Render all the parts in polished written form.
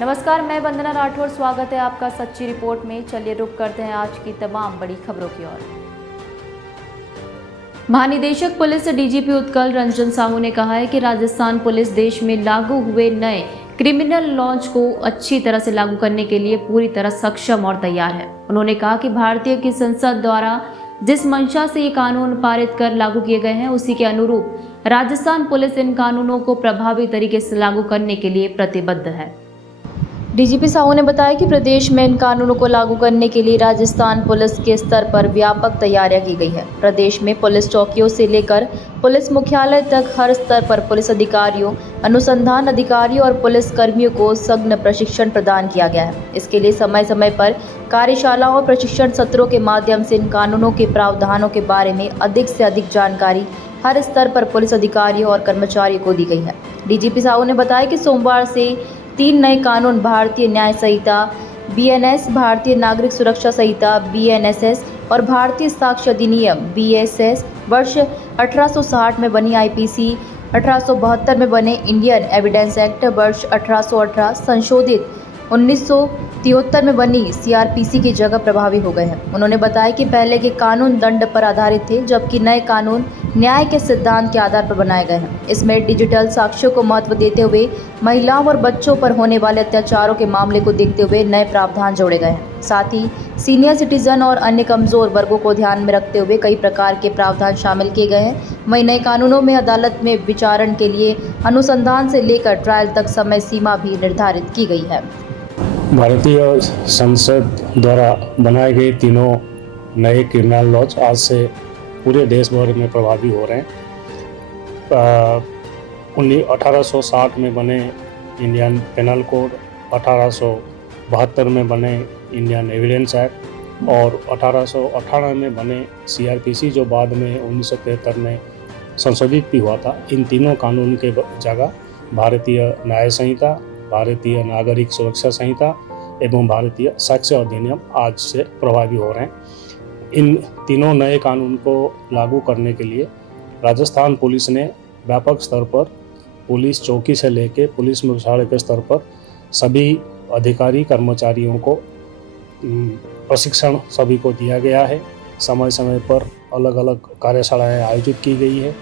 नमस्कार, मैं वंदना राठौर। स्वागत है आपका सच्ची रिपोर्ट में। चलिए रुक करते हैं आज की तमाम बड़ी खबरों की ओर। महानिदेशक पुलिस डीजीपी उत्कल रंजन साहू ने कहा है कि राजस्थान पुलिस देश में लागू हुए नए क्रिमिनल लॉज को अच्छी तरह से लागू करने के लिए पूरी तरह सक्षम और तैयार है। उन्होंने कहा कि भारतीय की संसद द्वारा जिस मंशा से ये कानून पारित कर लागू किए गए हैं, उसी के अनुरूप राजस्थान पुलिस इन कानूनों को प्रभावी तरीके से लागू करने के लिए प्रतिबद्ध है। डीजीपी साहू ने बताया कि प्रदेश में इन कानूनों को लागू करने के लिए राजस्थान पुलिस के स्तर पर व्यापक तैयारियां की गई है। प्रदेश में पुलिस चौकियों से लेकर पुलिस मुख्यालय तक हर स्तर पर पुलिस अधिकारियों, अनुसंधान अधिकारियों और पुलिस कर्मियों को सघन प्रशिक्षण प्रदान किया गया है। इसके लिए समय समय पर कार्यशालाओं और प्रशिक्षण सत्रों के माध्यम से इन कानूनों के प्रावधानों के बारे में अधिक से अधिक जानकारी हर स्तर पर पुलिस अधिकारियों और कर्मचारियों को दी गई है। डीजीपी साहू ने बताया कि सोमवार से 3 नए कानून भारतीय न्याय संहिता BNS, भारतीय नागरिक सुरक्षा संहिता BNSS और भारतीय साक्ष्य अधिनियम BSS, वर्ष 1860 में बनी IPC, 1872 में बने इंडियन एविडेंस एक्ट, वर्ष 1818 संशोधित 1973 में बनी CRPC की जगह प्रभावी हो गए हैं। उन्होंने बताया कि पहले के कानून दंड पर आधारित थे, जबकि नए कानून न्याय के सिद्धांत के आधार पर बनाए गए हैं। इसमें डिजिटल साक्ष्यों को महत्व देते हुए महिलाओं और बच्चों पर होने वाले अत्याचारों के मामले को देखते हुए नए प्रावधान जोड़े गए हैं। साथ ही सीनियर सिटीजन और अन्य कमजोर वर्गों को ध्यान में रखते हुए कई प्रकार के प्रावधान शामिल किए गए हैं। वहीं नए कानूनों में अदालत में विचारण के लिए अनुसंधान से लेकर ट्रायल तक समय सीमा भी निर्धारित की गई है। भारतीय संसद द्वारा बनाए गए तीनों नए क्रिमिनल लॉज आज से पूरे देश भर में प्रभावी हो रहे हैं। 1860 में बने इंडियन पेनल कोड, 1872 में बने इंडियन एविडेंस एक्ट और 1818 में बने CRPC, जो बाद में 1973 में संशोधित भी हुआ था। इन तीनों कानून के जगह भारतीय न्याय संहिता, भारतीय नागरिक सुरक्षा संहिता एवं भारतीय साक्ष्य अधिनियम आज से प्रभावी हो रहे हैं। इन तीनों नए कानून को लागू करने के लिए राजस्थान पुलिस ने व्यापक स्तर पर पुलिस चौकी से लेकर पुलिस मुख्यालय के स्तर पर सभी अधिकारी कर्मचारियों को प्रशिक्षण सभी को दिया गया है। समय समय पर अलग अलग कार्यशालाएं आयोजित की गई है।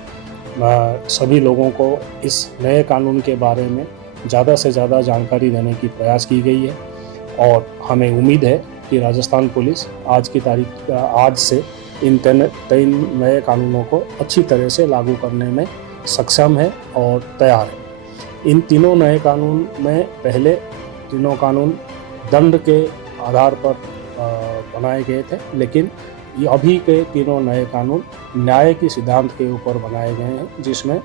सभी लोगों को इस नए कानून के बारे में ज़्यादा से ज़्यादा जानकारी देने की प्रयास की गई है और हमें उम्मीद है कि राजस्थान पुलिस आज से इन 3 नए कानूनों को अच्छी तरह से लागू करने में सक्षम है और तैयार है। इन तीनों नए कानून में पहले तीनों कानून दंड के आधार पर बनाए गए थे, लेकिन ये अभी के तीनों नए कानून न्याय के सिद्धांत के ऊपर बनाए गए हैं, जिसमें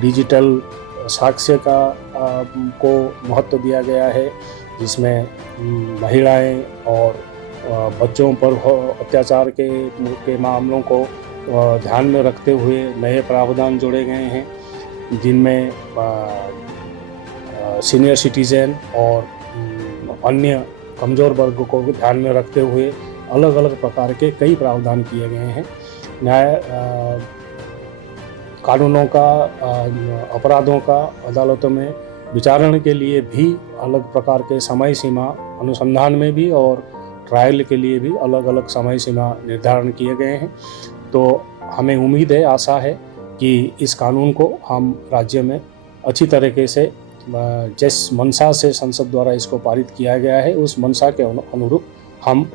डिजिटल साक्ष्य को महत्व दिया गया है, जिसमें महिलाएं और बच्चों पर अत्याचार के मामलों को ध्यान में रखते हुए नए प्रावधान जोड़े गए हैं, जिनमें सीनियर सिटीजन और अन्य कमज़ोर वर्ग को ध्यान में रखते हुए अलग अलग प्रकार के कई प्रावधान किए गए हैं। न्याय कानूनों का अपराधों का अदालतों में विचारण के लिए भी अलग प्रकार के समय सीमा, अनुसंधान में भी और ट्रायल के लिए भी अलग अलग समय सीमा निर्धारण किए गए हैं। तो हमें उम्मीद है, आशा है कि इस कानून को हम राज्य में अच्छी तरीके से जिस मंशा से संसद द्वारा इसको पारित किया गया है, उस मंशा के अनुरूप हम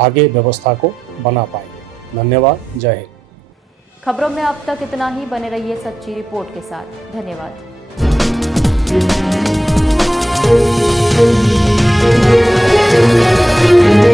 आगे व्यवस्था को बना पाएंगे। धन्यवाद। जय हिंद। खबरों में अब तक इतना ही। बने रहिए सच्ची रिपोर्ट के साथ। धन्यवाद।